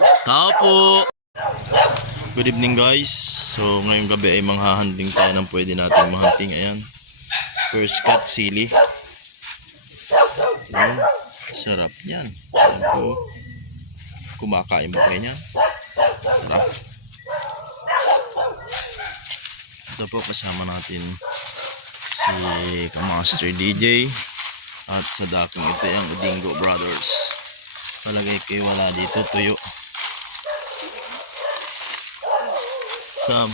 Tao po! Good evening guys. So ngayong gabi ay manghahandling tayo ng pwede nating mahunting. Ayan. First cut sili. Ayan. Sarap yan. Ayan po. Kumakain ba kayo niyan? Tara. Ito po kasama natin si Kamaster DJ at sa dakong ito yung Udingo Brothers. Palagay kayo wala dito tuyo. Sam.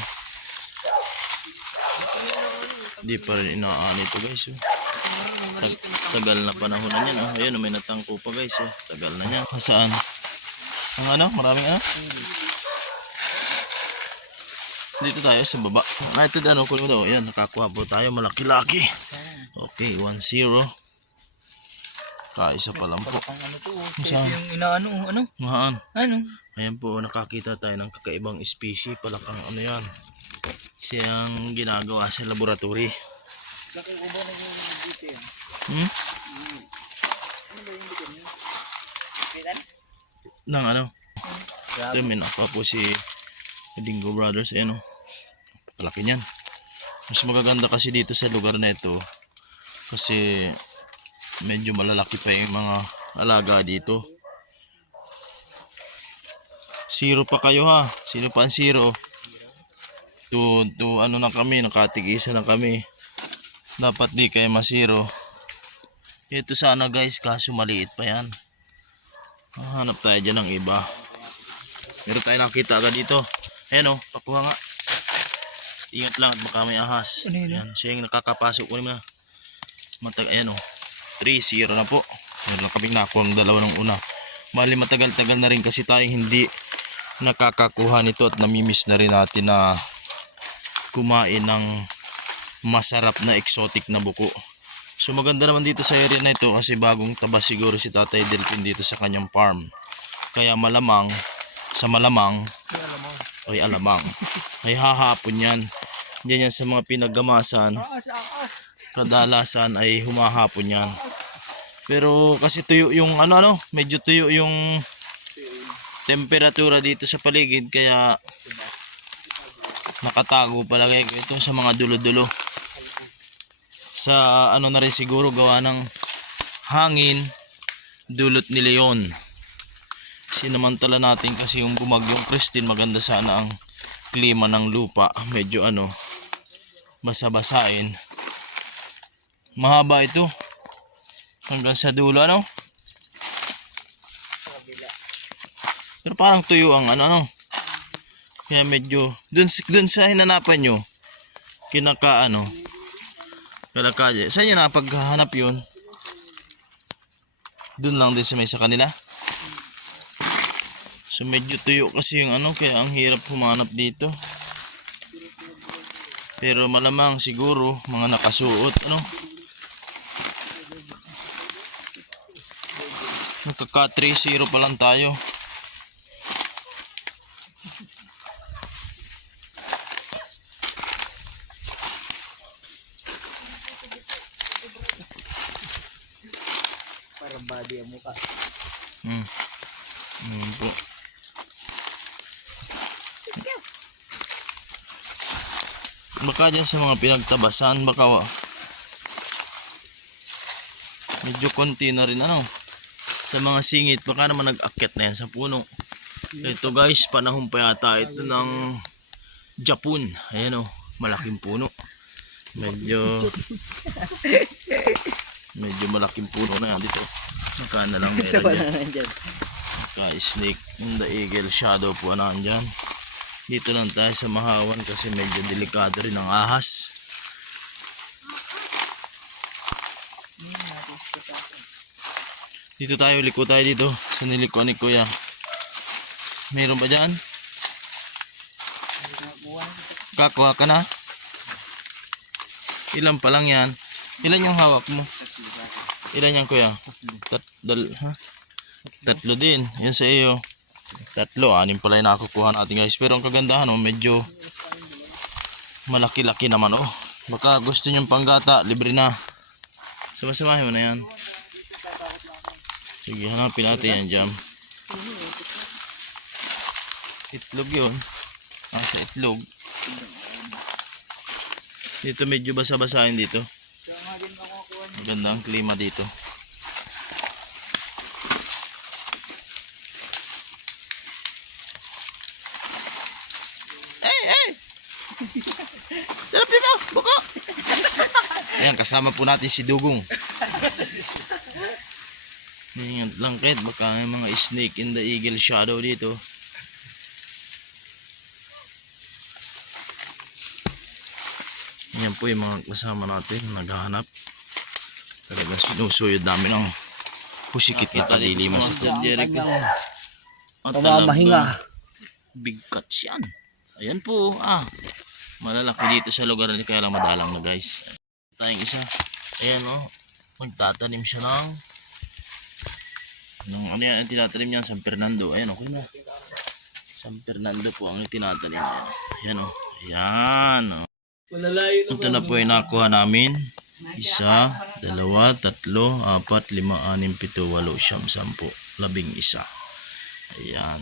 Hindi pa rin inaani ito guys. Tagal na panahon na yan. Ayan, may natangko pa guys. Tagal na yan. Saan? Ang ano? Maraming ano? Dito tayo sa baba. Ito ano ko daw. Ayan, nakakuha po tayo. Malaki-laki. Okay, 1-0. Kaisa pa lang po. Saan? Yung inaano, ano? Mahaan. Ano? Ayan po, nakakita tayo ng kakaibang species. Palakang ano yan. Siyang ginagawa sa laboratory. Laki ko ba ng dito yan? Hmm? Ano ba yung dito niya? Pitan? Nang ano? Ito may napa po si Dingo Brothers. Ayan o. Palaki niyan. Mas magaganda kasi dito sa lugar na ito. Kasi medyo malalaki pa yung mga alaga dito. 0 pa kayo ha. Sino pa ang 0? To ano na kami, nakatigisa na kami. Dapat di kayo ma-0. Ito sana guys, kaso maliit pa yan. Hanap tayo dyan ng iba. Meron tayo nakita agad dito. Ayan o, pakuha nga. Ingat lang, baka may ahas. Ayan, siya yung nakakapasok ko naman. Ayan o, 3-0 na po. Meron kaming nakuha ng dalawa ng una. Mali matagal-tagal na rin kasi tayo hindi nakakakuha nito at namimiss na rin natin na kumain ng masarap na exotic na buko. So maganda naman dito sa area na ito kasi bagong tabas siguro si Tatay Delphin dito sa kanyang farm. Kaya malamang, sa malamang, ay alamang, ay hahapon yan. Diyan yan sa mga pinagamasan, kadalasan ay humahapon yan. Pero kasi tuyo yung ano, medyo tuyo yung temperatura dito sa paligid kaya nakatago palagi ito sa mga dulo-dulo. Sa ano na rin siguro gawa ng hangin, dulot ni Leon. Sinamantala natin kasi yung bumagyong Christine, maganda sana ang klima ng lupa. Medyo ano, basa-basain. Mahaba ito. Hanggang sa dulo ano. Pero parang tuyo ang ano. Kaya medyo dun sa hinanapan nyo kinaka ano kinaka saan nyo napaghahanap yun? Dun lang din sa may sa kanila. So medyo tuyo kasi yung ano, kaya ang hirap humanap dito. Pero malamang siguro mga nakasuot ano. Nagkaka 3-0 pa lang tayo. Parang body ang mukha. Ayan po. Baka dyan sa mga pinagtabasan, baka medyo konti na rin ano. Sa mga singit, baka naman nag-akyat na yan sa puno. Ito guys, panahon pa yata ito ng Japon. Ayan o, malaking puno. Medyo malaking puno na yan dito. Maka na lang meron dyan. Snake and the eagle shadow po na dyan. Dito lang tayo sa Mahawan kasi medyo delikado rin ang ahas. Dito tayo, liko tayo dito sa nilikuan ni Kuya. Meron ba dyan? Kakuha ka na? Ilan pa lang yan? Ilan yung hawak mo? Ilan yan Kuya? Tatlo din. Yan sa iyo. 3, 6 pala yung nakukuha natin guys. Pero ang kagandahan medyo malaki-laki naman Baka gusto nyo panggata, libre na. Sama-samahin mo na yan. Sige, hanapin natin yan dyan. Itlog yun. Nasa itlog. Dito medyo basa-basahin dito. Kaya nga din ako kukuha niya. Maganda ang klima dito. Hey! Sarap dito! Buko! Ayan, kasama po natin si Dugong. Ingat lang kahit baka may mga snake in the eagle shadow dito. Yan po yung mga kasama natin na naghahanap. Talagang sinusuyod namin ang pusikit na taliliman sa Don Jericho. At Pamamahinga. big cuts yan. Ayan po, malalaki dito sa lugar na kaya lang madalang na guys. Tayong isa. Ayan magtatanim siya ng ano yan, ang tinatanim niya, San Fernando. Ayan okay na. San Fernando po ang tinatanim niya. Ayan ayan Malalayo Ito na po yung nakuha namin. 1, 2, 3, 4, 5, 6, 7, 8, 9, 10, 11. Ayan.